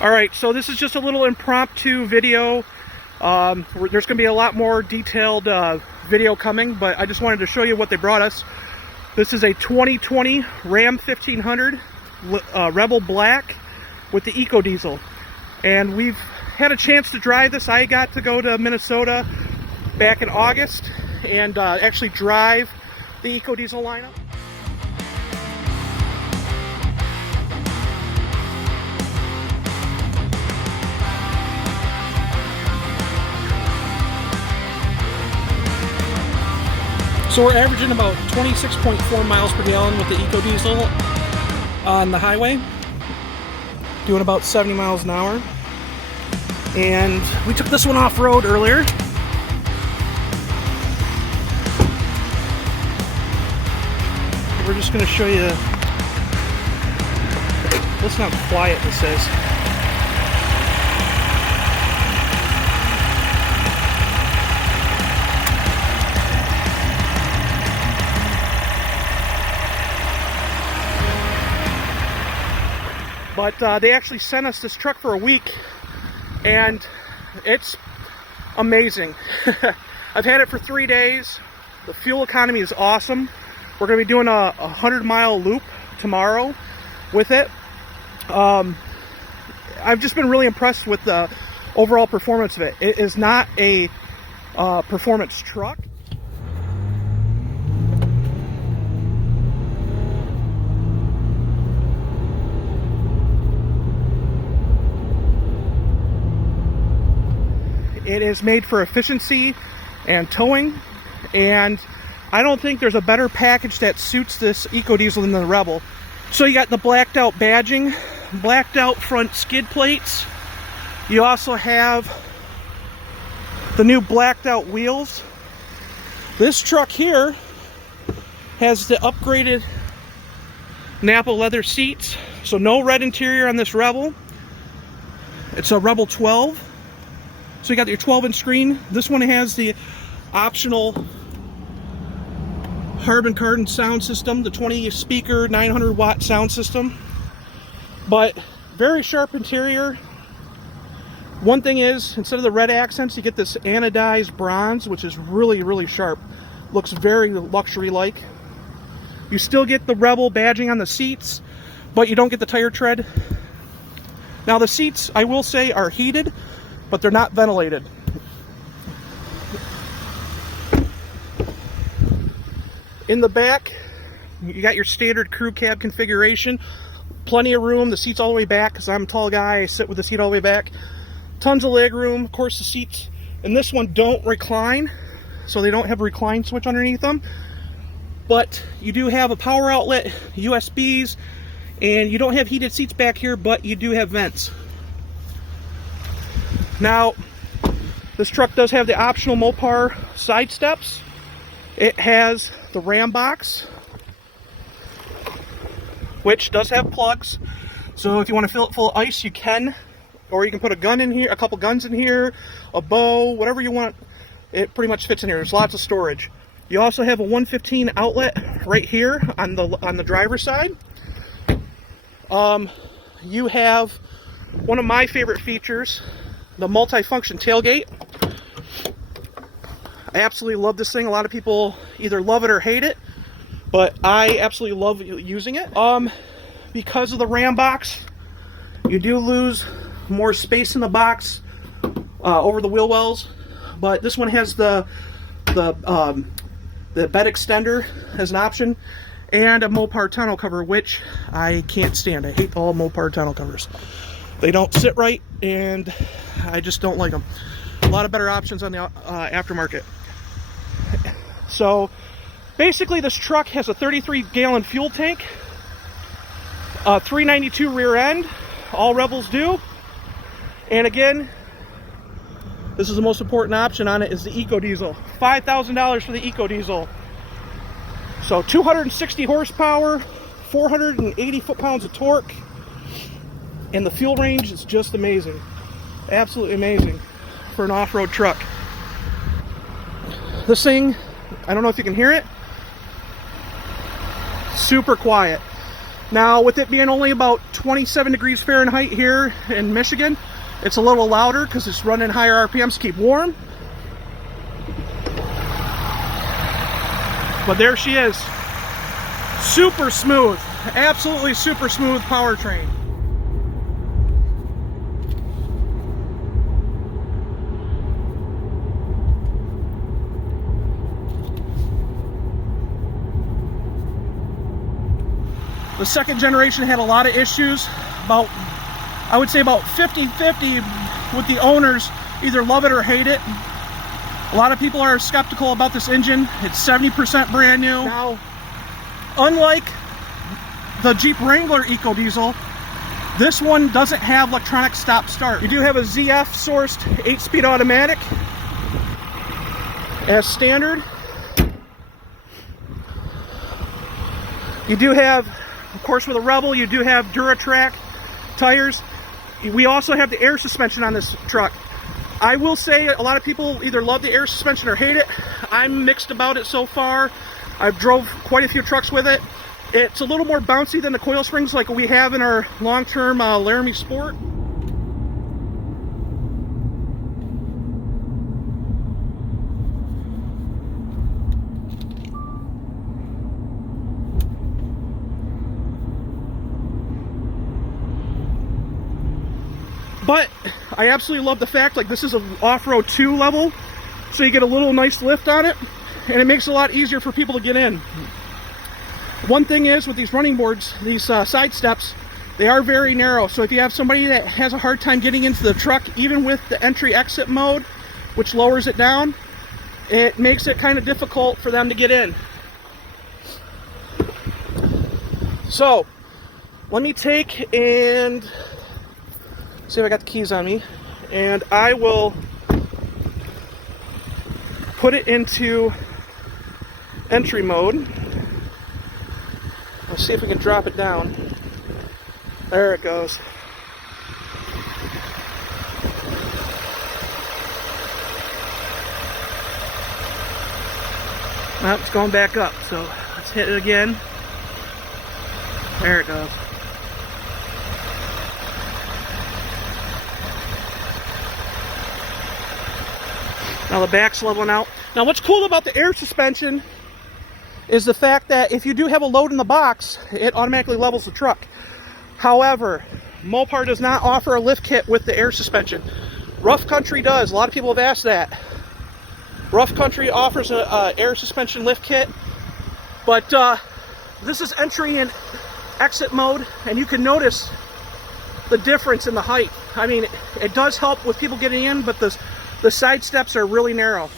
Alright, so this is just a little impromptu video. There's going to be a lot more detailed video coming, but I just wanted to show you what they brought us. This is a 2020 Ram 1500 Rebel Black with the EcoDiesel. And we've had a chance to drive this. I got to go to Minnesota back in August and actually drive the EcoDiesel lineup. So we're averaging about 26.4 miles per gallon with the EcoDiesel on the highway, doing about 70 miles an hour. And we took this one off-road earlier. We're just going to show you, listen how quiet this is. But they actually sent us this truck for a week, and it's amazing. I've had it for 3 days. The fuel economy is awesome. We're going to be doing a 100-mile loop tomorrow with it. I've just been really impressed with the overall performance of it. It is not a performance truck. It is made for efficiency and towing, and I don't think there's a better package that suits this EcoDiesel than the Rebel. So you got the blacked out badging, blacked out front skid plates. You also have the new blacked out wheels. This truck here has the upgraded Nappa leather seats, so no red interior on this Rebel. It's a Rebel 12. So you got your 12-inch screen. This one has the optional Harman Kardon sound system, the 20-speaker, 900-watt sound system. But very sharp interior. One thing is, instead of the red accents, you get this anodized bronze, which is really, really sharp. Looks very luxury-like. You still get the Rebel badging on the seats, but you don't get the tire tread. Now the seats, I will say, are heated, but they're not ventilated. In the back, you got your standard crew cab configuration. Plenty of room. The seat's all the way back because I'm a tall guy. I sit with the seat all the way back. Tons of leg room. Of course, the seats in this one don't recline, so they don't have a recline switch underneath them. But you do have a power outlet, USBs, and you don't have heated seats back here, but you do have vents. Now, this truck does have the optional Mopar side steps. It has the Ram box, which does have plugs. So if you want to fill it full of ice, you can. Or you can put a gun in here, a couple guns in here, a bow, whatever you want. It pretty much fits in here. There's lots of storage. You also have a 115 outlet right here on the driver's side. You have one of my favorite features, the multi-function tailgate. I absolutely love this thing. A lot of people either love it or hate it, but I absolutely love using it. Because of the Ram box, you do lose more space in the box over the wheel wells, but this one has the bed extender as an option, and a Mopar tonneau cover, which I can't stand. I hate all Mopar tonneau covers. They don't sit right, and I just don't like them. A lot of better options on the aftermarket. So basically this truck has a 33-gallon fuel tank, a 392 rear end. All Rebels do. And again, this is the most important option on it, is the EcoDiesel. $5,000 for the EcoDiesel. So 260 horsepower, 480 foot-pounds of torque, and the fuel range is just amazing. Absolutely amazing for an off-road truck. This thing, I don't know if you can hear it, super quiet. Now, with it being only about 27 degrees Fahrenheit here in Michigan, it's a little louder because it's running higher RPMs to keep warm. But there she is. Super smooth. Absolutely super smooth powertrain. The second generation had a lot of issues. I would say about 50-50 with the owners, either love it or hate it. A lot of people are skeptical about this engine. It's 70% brand new. Now, unlike the Jeep Wrangler EcoDiesel, this one doesn't have electronic stop-start. You do have a ZF-sourced 8-speed automatic as standard. You do have, of course, with a Rebel, you do have DuraTrack tires. We also have the air suspension on this truck. I will say a lot of people either love the air suspension or hate it. I'm mixed about it so far. I've drove quite a few trucks with it. It's a little more bouncy than the coil springs like we have in our long-term Laramie Sport. But I absolutely love the fact, like, this is an off-road 2 level, so you get a little nice lift on it, and it makes it a lot easier for people to get in. One thing is, with these running boards, these side steps, they are very narrow, so if you have somebody that has a hard time getting into the truck, even with the entry-exit mode, which lowers it down, it makes it kind of difficult for them to get in. So, let me take and see if I got the keys on me, and I will put it into entry mode. Let's see if we can drop it down. There it goes. Well, it's going back up, so let's hit it again. There it goes. Now the back's leveling out. Now what's cool about the air suspension is the fact that if you do have a load in the box, it automatically levels the truck. However, Mopar does not offer a lift kit with the air suspension. Rough Country does. A lot of people have asked that. Rough Country offers an air suspension lift kit, but this is entry and exit mode, and you can notice the difference in the height. I mean, it does help with people getting in, but the side steps are really narrow.